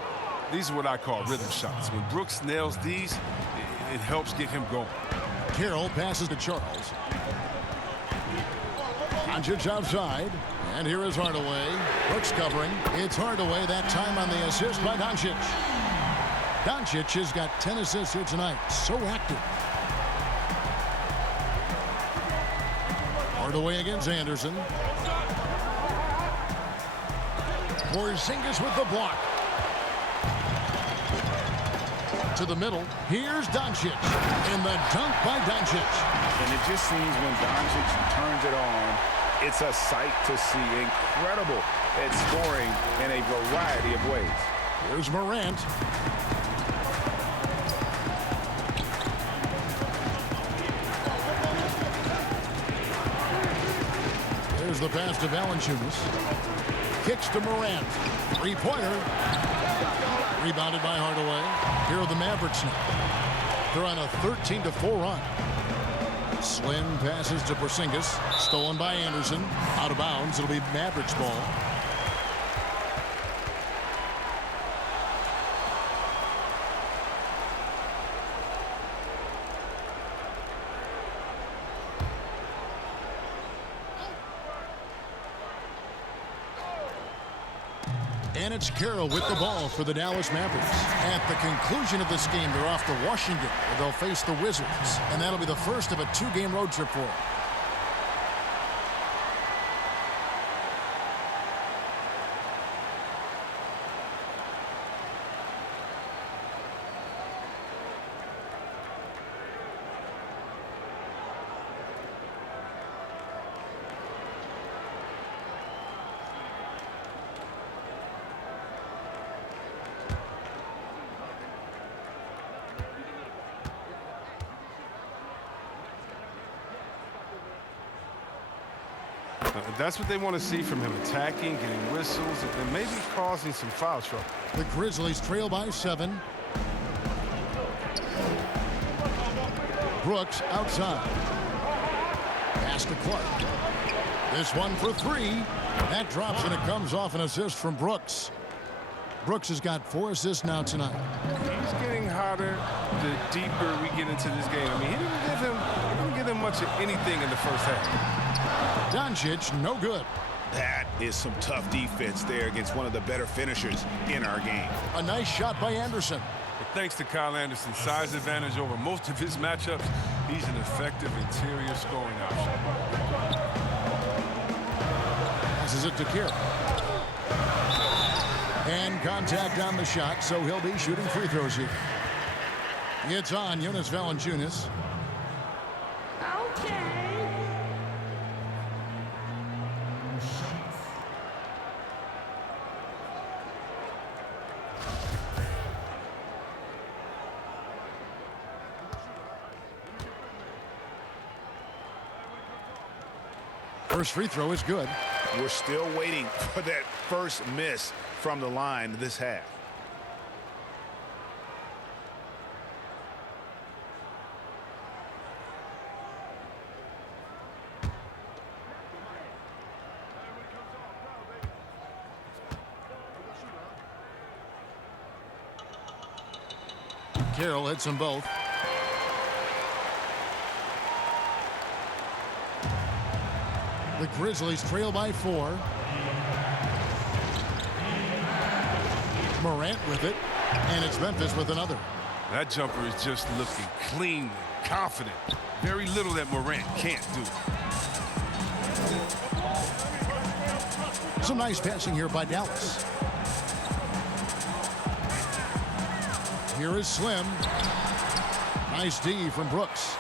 These are what I call rhythm shots. When Brooks nails these, it helps get him going. Carroll passes to Charles. Doncic outside. And here is Hardaway. Brooks covering. It's Hardaway that time on the assist by Doncic. Doncic has got 10 assists here tonight. So active. Hardaway against Anderson. Porzingis with the block. To the middle. Here's Doncic. And the dunk by Doncic. And it just seems when Doncic turns it on, it's a sight to see. Incredible at scoring in a variety of ways. Here's Morant. There's the pass to Valanciunas. Kicks to Morant. Three-pointer. Rebounded by Hardaway. Here are the Mavericks now. They're on a 13-4 run. Slim passes to Porzingis. Stolen by Anderson. Out of bounds. It'll be Mavericks ball. And it's Carroll with the ball for the Dallas Mavericks. At the conclusion of this game, they're off to Washington, where they'll face the Wizards. And that'll be the first of a 2-game road trip for them. That's what they want to see from him, attacking, getting whistles, and maybe causing some foul trouble. The Grizzlies trail by 7. Brooks outside. Pass to Clark. This one for 3. That drops and it comes off an assist from Brooks. Brooks has got 4 assists now tonight. He's getting hotter the deeper we get into this game. I mean, he didn't give him much of anything in the first half. Doncic, no good. That is some tough defense there against one of the better finishers in our game. A nice shot by Anderson. But thanks to Kyle Anderson's size advantage over most of his matchups, he's an effective interior scoring option. Passes it to Carroll. And contact on the shot, so he'll be shooting free throws here. It's on Jonas Valanciunas. First free throw is good. We're still waiting for that first miss from the line this half. Carroll hits them both. The Grizzlies trail by 4. Morant with it, and it's Memphis with another. That jumper is just looking clean, confident. Very little that Morant can't do. Some nice passing here by Dallas. Here is Slim. Nice D from Brooks.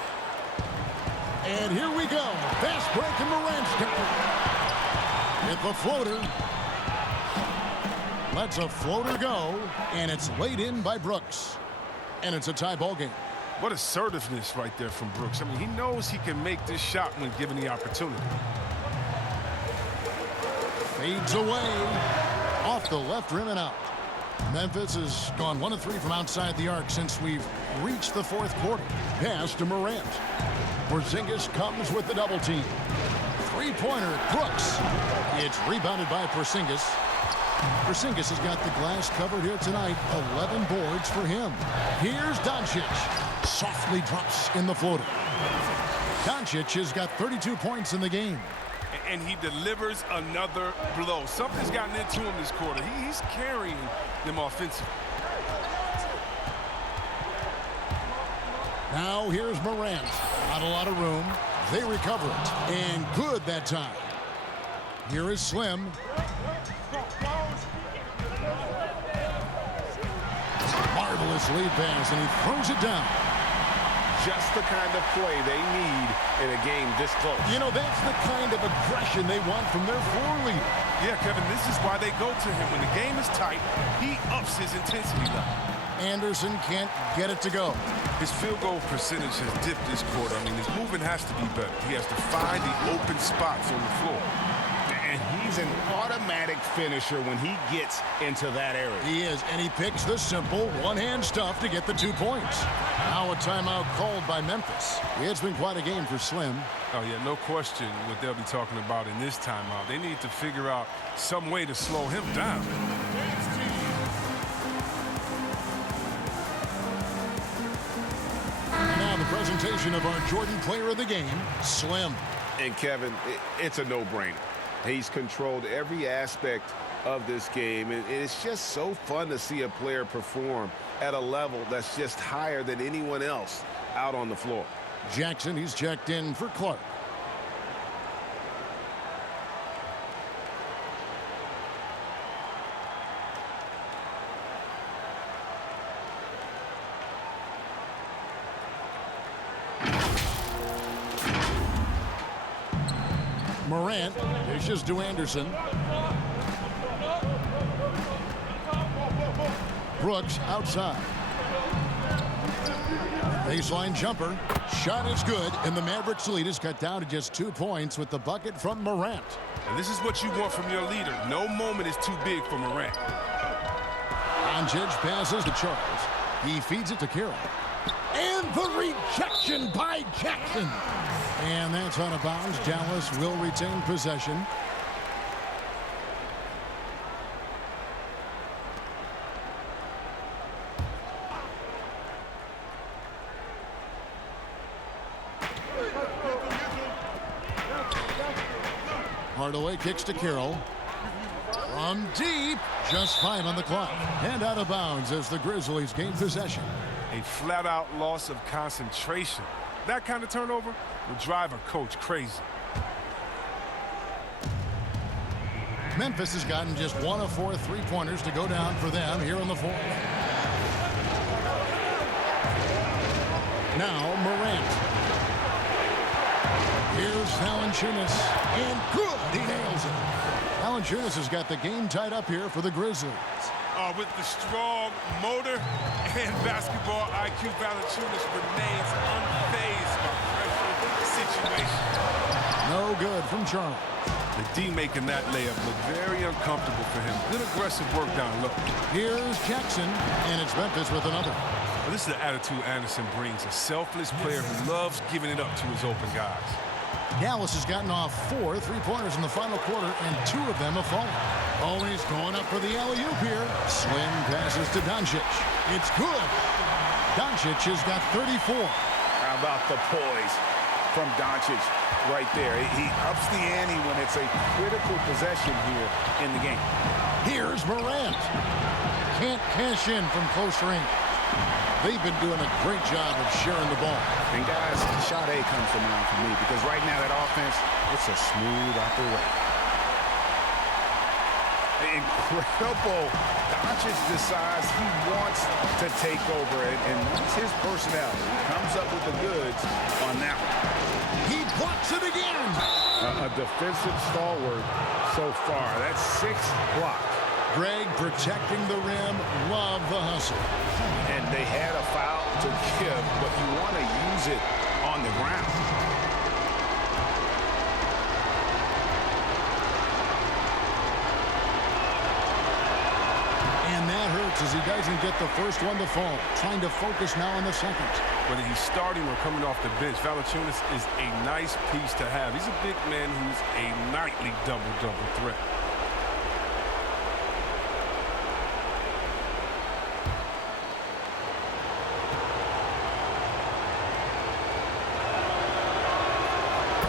And here we go. Fast break and Morant's down. Hit the floater. Lets a floater go, and it's laid in by Brooks. And it's a tie ball game. What assertiveness right there from Brooks. I mean, he knows he can make this shot when given the opportunity. Fades away. Off the left rim and out. Memphis has gone 1 of 3 from outside the arc since we've reached the 4th quarter. Pass to Morant. Porzingis comes with the double team. Three-pointer, Brooks. It's rebounded by Porzingis. Porzingis has got the glass covered here tonight. 11 boards for him. Here's Doncic. Softly drops in the floater. Doncic has got 32 points in the game. And he delivers another blow. Something's gotten into him this quarter. He's carrying them offensively. Now here's Morant. Not a lot of room. They recover it. And good that time. Here is Slim. Marvelous lead pass, and he throws it down. Just the kind of play they need in a game this close. You know, that's the kind of aggression they want from their floor leader. Yeah, Kevin, this is why they go to him. When the game is tight, he ups his intensity level. Anderson can't get it to go. His field goal percentage has dipped this quarter. I mean, his movement has to be better. He has to find the open spots on the floor. And he's an automatic finisher when he gets into that area. He is, and he picks the simple one-hand stuff to get the 2 points. Now a timeout called by Memphis. It's been quite a game for Slim. Oh, yeah, no question what they'll be talking about in this timeout. They need to figure out some way to slow him down. Now the presentation of our Jordan player of the game, Slim. And Kevin, it's a no-brainer. He's controlled every aspect of this game, and it's just so fun to see a player perform at a level that's just higher than anyone else out on the floor. Jackson, he's checked in for Clark. Morant dishes to Anderson. Brooks outside. Baseline jumper. Shot is good, and the Mavericks lead is cut down to just 2 points with the bucket from Morant. And this is what you want from your leader. No moment is too big for Morant. Doncic passes to Charles. He feeds it to Carroll. And the rejection by Jackson. And that's out of bounds. Dallas will retain possession. Hardaway kicks to Carroll. From deep, just 5 on the clock. And out of bounds as the Grizzlies gain possession. A flat-out loss of concentration. That kind of turnover will drive a coach crazy. Memphis has gotten just 1 of 4 3-pointers to go down for them here in the fourth. Now Morant. Here's Valanciunas. And good, he nails it. Valanciunas has got the game tied up here for the Grizzlies. With the strong motor and basketball IQ, Valanciunas remains unfazed by pressure situation. No good from Charles. The D making that layup look very uncomfortable for him. Good aggressive work down low. Here's Jackson, and it's Memphis with another. Well, this is the attitude Anderson brings, a selfless player who loves giving it up to his open guys. Dallas has gotten off 4 3-pointers in the final quarter, and 2 of them have fallen. Oh, he's going up for the alley-oop here. Swing passes to Doncic. It's good. Doncic has got 34. How about the poise from Doncic right there? He ups the ante when it's a critical possession here in the game. Here's Morant. Can't cash in from close range. They've been doing a great job of sharing the ball. And guys, shot A comes to mind for me because right now that offense, it's a smooth operation. Incredible. Doncic decides he wants to take over it, and that's his personality. Comes up with the goods on that one. He blocks it again. A defensive stalwart so far. That's 6 blocks. Greg protecting the rim. Love the hustle. And they had a foul to give, but you want to use it on the ground. And that hurts as he doesn't get the first one to fall. Trying to focus now on the second. Whether he's starting or coming off the bench, Valanciunas is a nice piece to have. He's a big man who's a nightly double-double threat.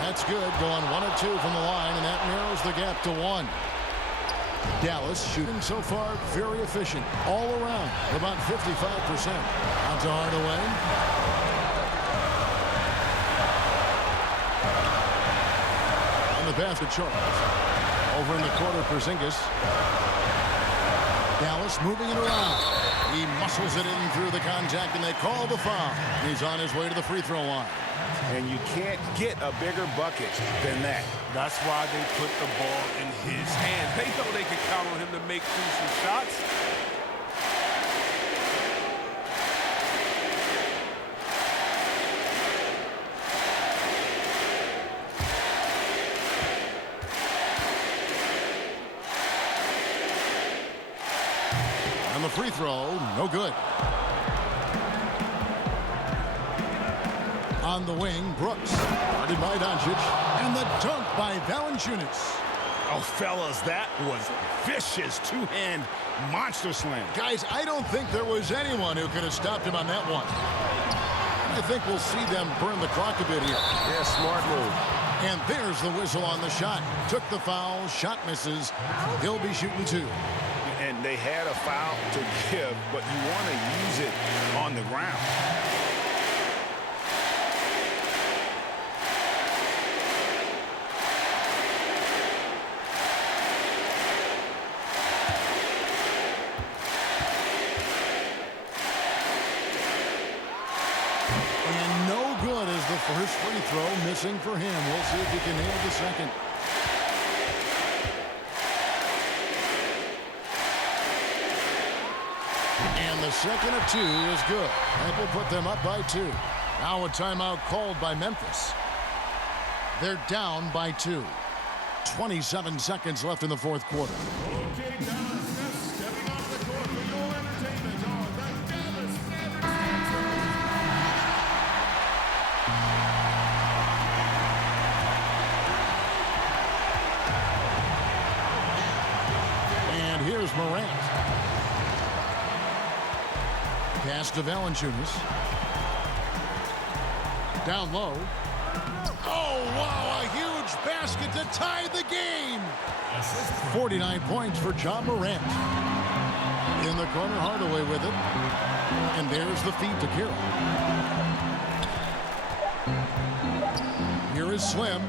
That's good. Going 1 of 2 from the line, and that narrows the gap to 1. Dallas shooting so far very efficient all around, about 55%. Out to Hardaway. And the pass to Charles. Over in the corner, Porzingis. Dallas moving it around. He muscles it in through the contact, and they call the foul. He's on his way to the free throw line. And you can't get a bigger bucket than that. That's why they put the ball in his hand. They know they can count on him to make crucial shots. And the free throw, no good. On the wing, Brooks, guarded by Doncic, and the dunk by Valanciunas. Oh, fellas, that was vicious two-hand monster slam. Guys, I don't think there was anyone who could have stopped him on that one. I think we'll see them burn the clock a bit here. Yeah, smart move. And there's the whistle on the shot. Took the foul, shot misses. He'll be shooting 2. And they had a foul to give, but you want to use it on the ground. First free throw missing for him. We'll see if he can nail the second. And the second of two is good. That will put them up by 2. Now a timeout called by Memphis. They're down by 2. 27 seconds left in the fourth quarter. Okay, Dallas, now stepping off the court for your entertainment on the Dallas Mavericks. And here's Morant. Pass to Valanciunas. Down low. Oh, wow, a huge basket to tie the game. 49 points for John Morant. In the corner, Hardaway with it. And there's the feed to Carroll. Here is Slim.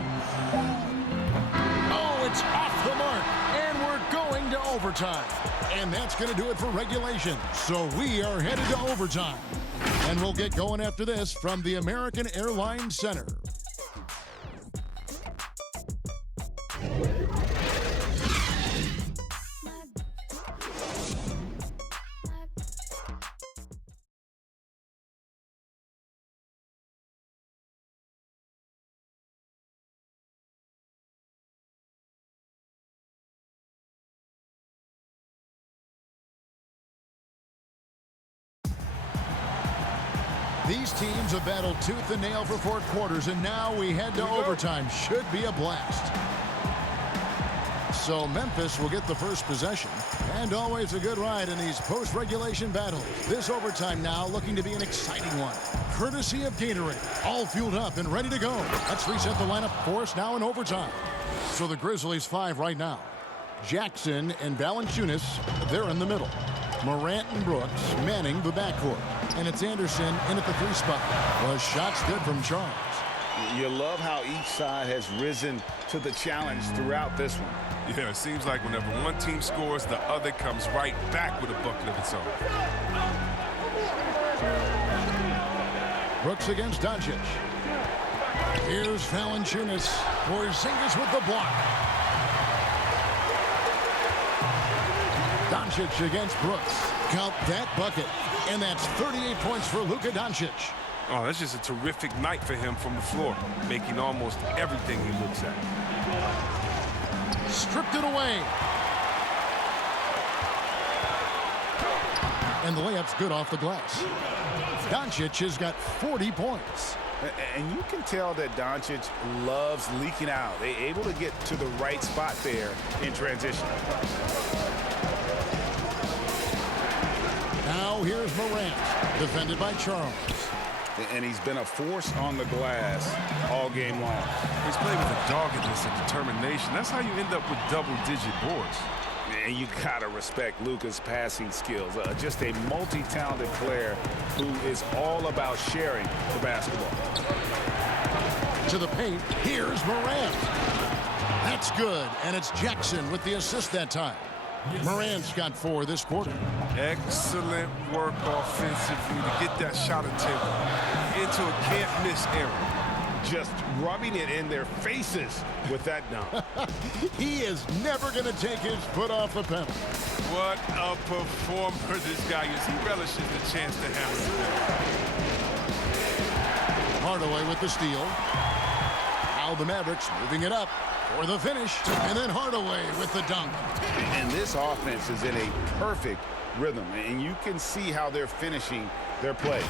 Oh, it's off the mark. And we're going to overtime. And that's going to do it for regulation. So we are headed to overtime. And we'll get going after this from the American Airlines Center. These teams have battled tooth and nail for 4 quarters, and now we head to overtime. Should be a blast. So Memphis will get the first possession. And always a good ride in these post-regulation battles. This overtime now looking to be an exciting one. Courtesy of Gatorade. All fueled up and ready to go. Let's reset the lineup for us now in overtime. So the Grizzlies 5 right now. Jackson and Valanciunas, they're in the middle. Morant and Brooks manning the backcourt. And it's Anderson in at the 3 spot. Was shots good from Charles. You love how each side has risen to the challenge throughout this one. Yeah, it seems like whenever one team scores, the other comes right back with a bucket of its own. Brooks against Doncic. Here's Valanciunas. Porzingis with the block. Doncic against Brooks. Count that bucket. And that's 38 points for Luka Doncic. Oh, that's just a terrific night for him from the floor, making almost everything he looks at. Stripped it away. And the layup's good off the glass. Doncic has got 40 points. And you can tell that Doncic loves leaking out. They're able to get to the right spot there in transition. Now here's Morant, defended by Charles. And he's been a force on the glass all game long. He's played with a doggedness and determination. That's how you end up with double-digit boards. And you gotta respect Luka's passing skills. Just a multi-talented player who is all about sharing the basketball. To the paint, here's Morant. That's good, and it's Jackson with the assist that time. Morant's got 4 this quarter. Excellent work offensively to get that shot attempt into a can't-miss area. Just rubbing it in their faces with that dunk. He is never going to take his foot off the pedal. What a performer this guy is. He relishes the chance to hammer the ball. Hardaway with the steal. Now the Mavericks moving it up for the finish. And then Hardaway with the dunk. And this offense is in a perfect rhythm. And you can see how they're finishing their play.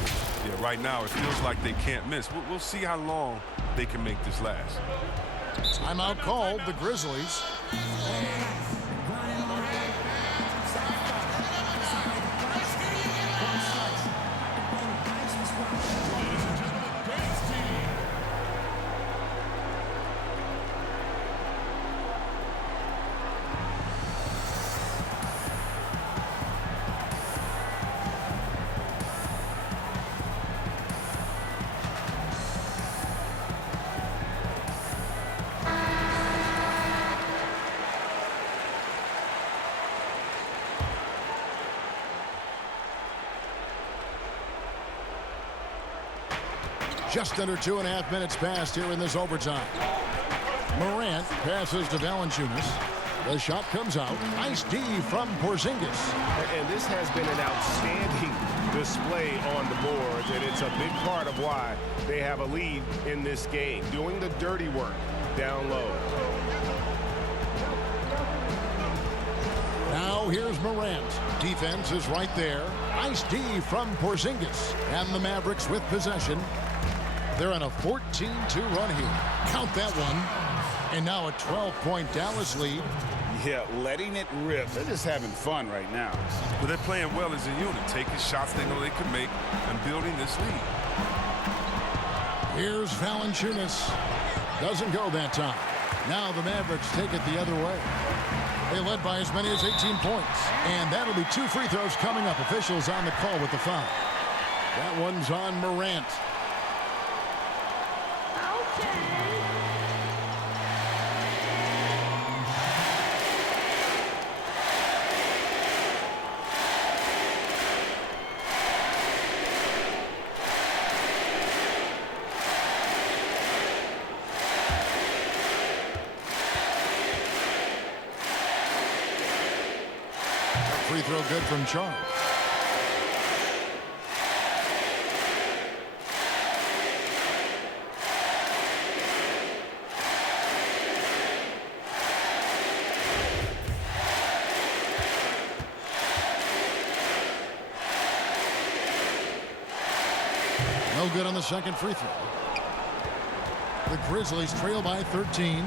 Yeah, right now it feels like they can't miss. We'll see how long they can make this last. Timeout called, the Grizzlies. Just under 2.5 minutes passed here in this overtime. Morant passes to Valanciunas. The shot comes out. Nice D from Porzingis. And this has been an outstanding display on the boards, and it's a big part of why they have a lead in this game, doing the dirty work down low. Now here's Morant. Defense is right there. Nice D from Porzingis. And the Mavericks with possession. They're on a 14-2 run here. Count that one. And now a 12-point Dallas lead. Yeah, letting it rip. They're just having fun right now. But they're playing well as a unit, taking shots they know they can make and building this lead. Here's Valanciunas. Doesn't go that time. Now the Mavericks take it the other way. They led by as many as 18 points. And that'll be 2 free throws coming up. Officials on the call with the foul. That one's on Morant. Free throw good from Charles. No good on the second free throw. The Grizzlies trail by 13.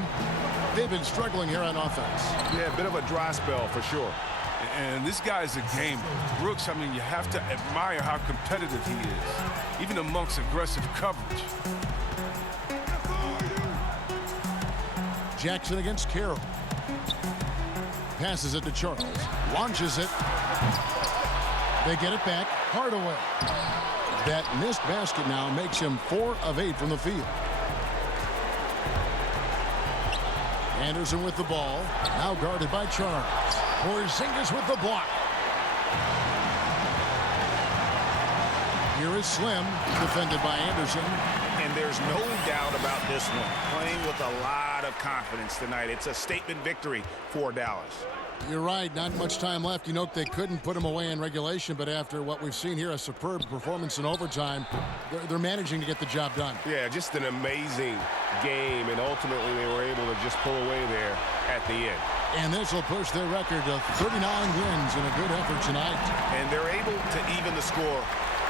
They've been struggling here on offense. Yeah, a bit of a dry spell for sure. And this guy is a gamer. Brooks, I mean, you have to admire how competitive he is, even amongst aggressive coverage. Jackson against Carroll. Passes it to Charles. Launches it. They get it back. Hardaway. That missed basket now makes him 4 of 8 from the field. Anderson with the ball. Now guarded by Charles. Porzingis with the block. Here is Slim, defended by Anderson. And there's no doubt about this one. Playing with a lot of confidence tonight. It's a statement victory for Dallas. You're right, not much time left. You know, they couldn't put him away in regulation, but after what we've seen here, a superb performance in overtime, they're managing to get the job done. Yeah, just an amazing game, and ultimately they were able to just pull away there at the end. And this will push their record to 39 wins in a good effort tonight. And they're able to even the score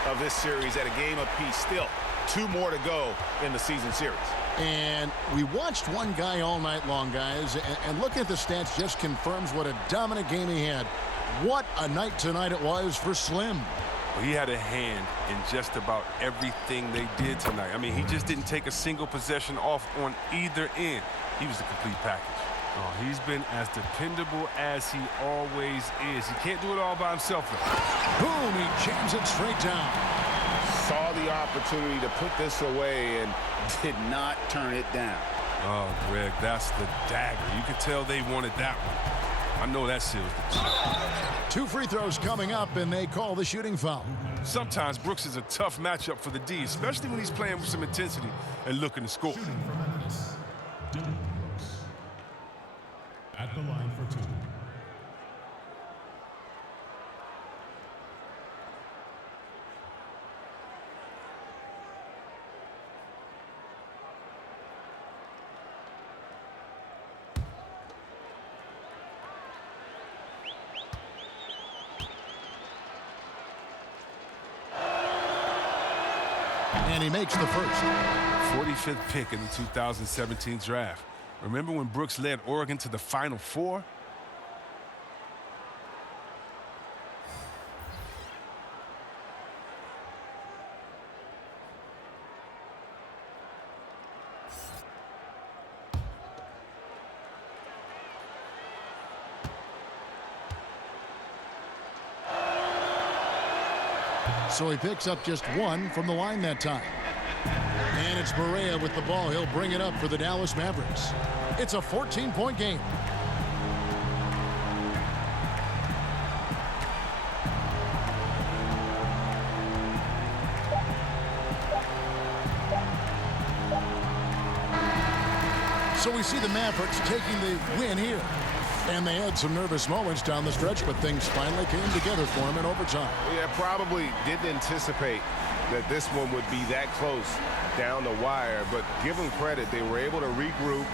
of this series at a game apiece. Still, 2 more to go in the season series. And we watched one guy all night long, guys, and looking at the stats just confirms what a dominant game he had. What a night tonight it was for Slim. Well, he had a hand in just about everything they did tonight. I mean, he just didn't take a single possession off on either end. He was the complete package. Oh, he's been as dependable as he always is. He can't do it all by himself, though. Boom, he jams it straight down. Saw the opportunity to put this away and did not turn it down. Oh, Greg, that's the dagger. You could tell they wanted that one. I know that seals the deal. 2 free throws coming up, and they call the shooting foul. Sometimes Brooks is a tough matchup for the D, especially when he's playing with some intensity and looking to score. At the line for 2. And he makes the first. 45th pick in the 2017 draft. Remember when Brooks led Oregon to the Final Four? So he picks up just 1 from the line that time. And it's Barea with the ball. He'll bring it up for the Dallas Mavericks. It's a 14-point game. So we see the Mavericks taking the win here. And they had some nervous moments down the stretch, but things finally came together for him in overtime. Yeah, probably didn't anticipate that this one would be that close down the wire, but give them credit. They were able to regroup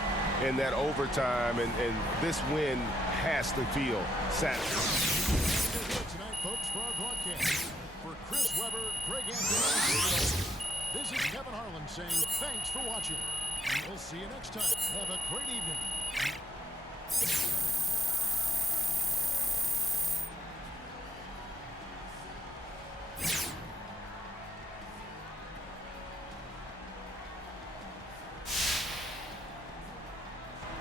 in that overtime, and this win has to feel satisfying. Tonight, folks, for our broadcast. For Chris Webber, Greg Anthony, this is Kevin Harlan saying thanks for watching. We'll see you next time. Have a great evening.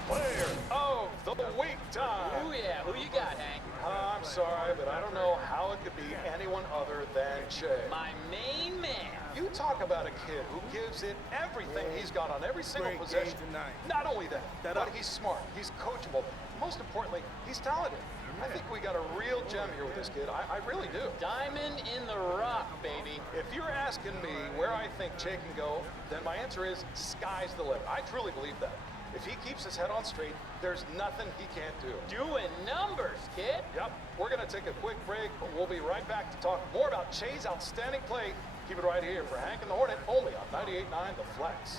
Player of the week time. Oh yeah, who you got, Hank? I'm sorry, but I don't know how it could be anyone other than Che. My main man. You talk about a kid who gives it everything he's got on every single possession. Not only that, but he's smart, he's coachable. Most importantly, he's talented. I think we got a real gem here with this kid. I really do. Diamond in the rough, baby. If you're asking me where I think Che can go, then my answer is sky's the limit. I truly believe that. If he keeps his head on straight, there's nothing he can't do. Doing numbers, kid. Yep, we're going to take a quick break, but we'll be right back to talk more about Che's outstanding play. Keep it right here for Hank and the Hornet, only on 98.9 The Flex.